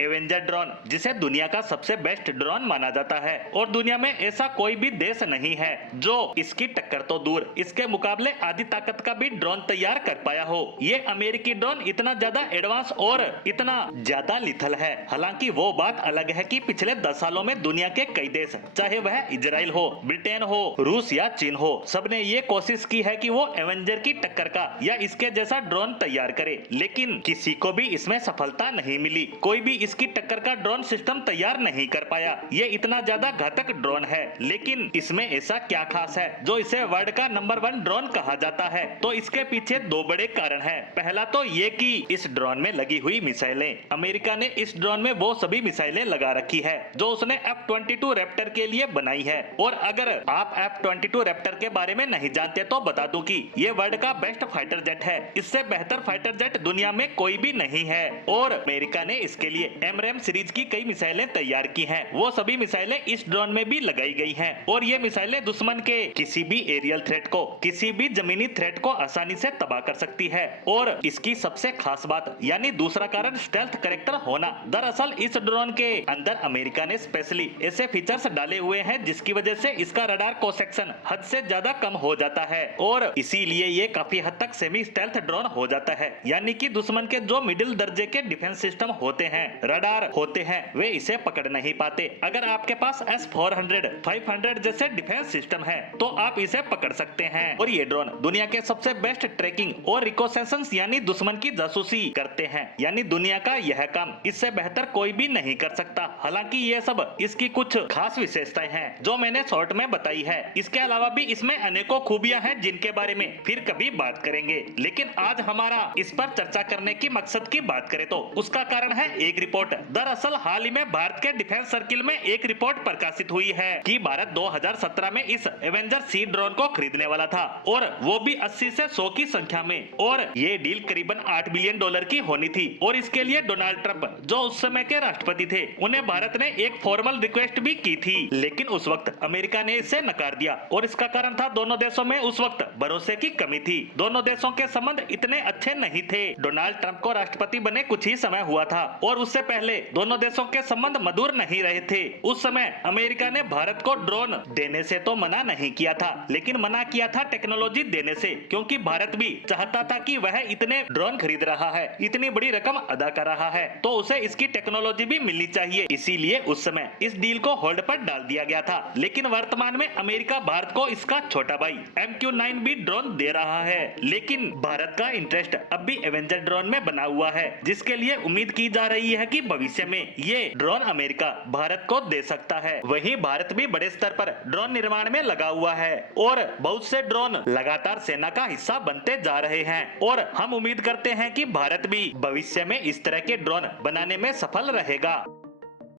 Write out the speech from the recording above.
Avenger drone, जिसे दुनिया का सबसे बेस्ट ड्रोन माना जाता है और दुनिया में ऐसा कोई भी देश नहीं है जो इसकी टक्कर तो दूर इसके मुकाबले आधी ताकत का भी ड्रोन तैयार कर पाया हो। ये अमेरिकी ड्रोन इतना ज्यादा एडवांस और इतना ज्यादा लिथल है। हालांकि वो बात अलग है कि पिछले 10 सालों में दुनिया के कई देश, चाहे वह इजराइल हो, ब्रिटेन हो, रूस या चीन हो, सबने ये कोशिश की है कि वो एवेंजर की टक्कर का या इसके जैसा ड्रोन तैयार करे, लेकिन किसी को भी इसमें सफलता नहीं मिली। कोई भी इसकी टक्कर का ड्रोन सिस्टम तैयार नहीं कर पाया। ये इतना ज्यादा घातक ड्रोन है, लेकिन इसमें ऐसा क्या खास है जो इसे वर्ल्ड का नंबर 1 ड्रोन कहा जाता है? तो इसके पीछे 2 बड़े कारण हैं। पहला तो ये कि इस ड्रोन में लगी हुई मिसाइलें, अमेरिका ने इस ड्रोन में वो सभी मिसाइलें लगा रखी है जो उसने F-22 रैप्टर के लिए बनाई है। और अगर आप F-22 रैप्टर के बारे में नहीं जानते तो बता दूं कि ये वर्ल्ड का बेस्ट फाइटर जेट है। इससे बेहतर फाइटर जेट दुनिया में कोई भी नहीं है। और अमेरिका ने इसके लिए एमरैम सीरीज की कई मिसाइलें तैयार की हैं। वो सभी मिसाइलें इस ड्रोन में भी लगाई गई हैं और ये मिसाइलें दुश्मन के किसी भी एरियल थ्रेट को, किसी भी जमीनी थ्रेट को आसानी से तबाह कर सकती है। और इसकी सबसे खास बात यानी दूसरा कारण स्टेल्थ कैरेक्टर होना। दरअसल इस ड्रोन के अंदर अमेरिका ने स्पेशली ऐसे फीचर्स डाले हुए हैं जिसकी वजह से इसका रडार क्रॉस सेक्शन हद से ज्यादा कम हो जाता है और इसीलिए ये काफी हद तक सेमी स्टेल्थ ड्रोन हो जाता है। यानी कि दुश्मन के जो मिडिल दर्जे के डिफेंस सिस्टम होते हैं, रडार होते हैं, वे इसे पकड़ नहीं पाते। अगर आपके पास S-400, 500 जैसे डिफेंस सिस्टम है तो आप इसे पकड़ सकते हैं। और ये ड्रोन दुनिया के सबसे बेस्ट ट्रैकिंग और रिकोसेशंस यानी दुश्मन की जासूसी करते हैं। यानी दुनिया का यह काम इससे बेहतर कोई भी नहीं कर सकता। हालांकि ये सब इसकी कुछ खास विशेषताएं हैं जो मैंने शॉर्ट में बताई है। इसके अलावा भी इसमें अनेकों खूबियां हैं जिनके बारे में फिर कभी बात करेंगे। लेकिन आज हमारा इस पर चर्चा करने की मकसद की बात करें तो उसका कारण है एक रिपोर्ट। दरअसल हाल ही में भारत के डिफेंस सर्किल में एक रिपोर्ट प्रकाशित हुई है कि भारत 2017 में इस एवेंजर सी ड्रोन को खरीदने वाला था और वो भी 80 से 100 की संख्या में। और ये डील करीबन $8 बिलियन की होनी थी। और इसके लिए डोनाल्ड ट्रंप जो उस समय के राष्ट्रपति थे, उन्हें भारत ने एक फॉर्मल रिक्वेस्ट भी की थी, लेकिन उस वक्त अमेरिका ने इसे नकार दिया। और इसका कारण था दोनों देशों में उस वक्त भरोसे की कमी थी। दोनों देशों के संबंध इतने अच्छे नहीं थे। डोनाल्ड ट्रंप को राष्ट्रपति बने कुछ ही समय हुआ था और उससे पहले दोनों देशों के संबंध मधुर नहीं रहे थे। उस समय अमेरिका ने भारत को ड्रोन देने से तो मना नहीं किया था, लेकिन मना किया था टेक्नोलॉजी देने से, क्योंकि भारत भी चाहता था कि वह इतने ड्रोन खरीद रहा है, इतनी बड़ी रकम अदा कर रहा है, तो उसे इसकी टेक्नोलॉजी भी मिलनी चाहिए। इसीलिए उस समय इस डील को होल्ड पर डाल दिया गया था। लेकिन वर्तमान में अमेरिका भारत को इसका छोटा भाई MQ-9 भी ड्रोन दे रहा है। लेकिन भारत का इंटरेस्ट अब भी एवेंजर ड्रोन में बना हुआ है, जिसके लिए उम्मीद की जा रही है कि भविष्य में ये ड्रोन अमेरिका भारत को दे सकता है। वहीं भारत भी बड़े स्तर पर ड्रोन निर्माण में लगा हुआ है और बहुत से ड्रोन लगातार सेना का हिस्सा बनते जा रहे हैं। और हम उम्मीद करते हैं कि भारत भी भविष्य में इस तरह के ड्रोन बनाने में सफल रहेगा।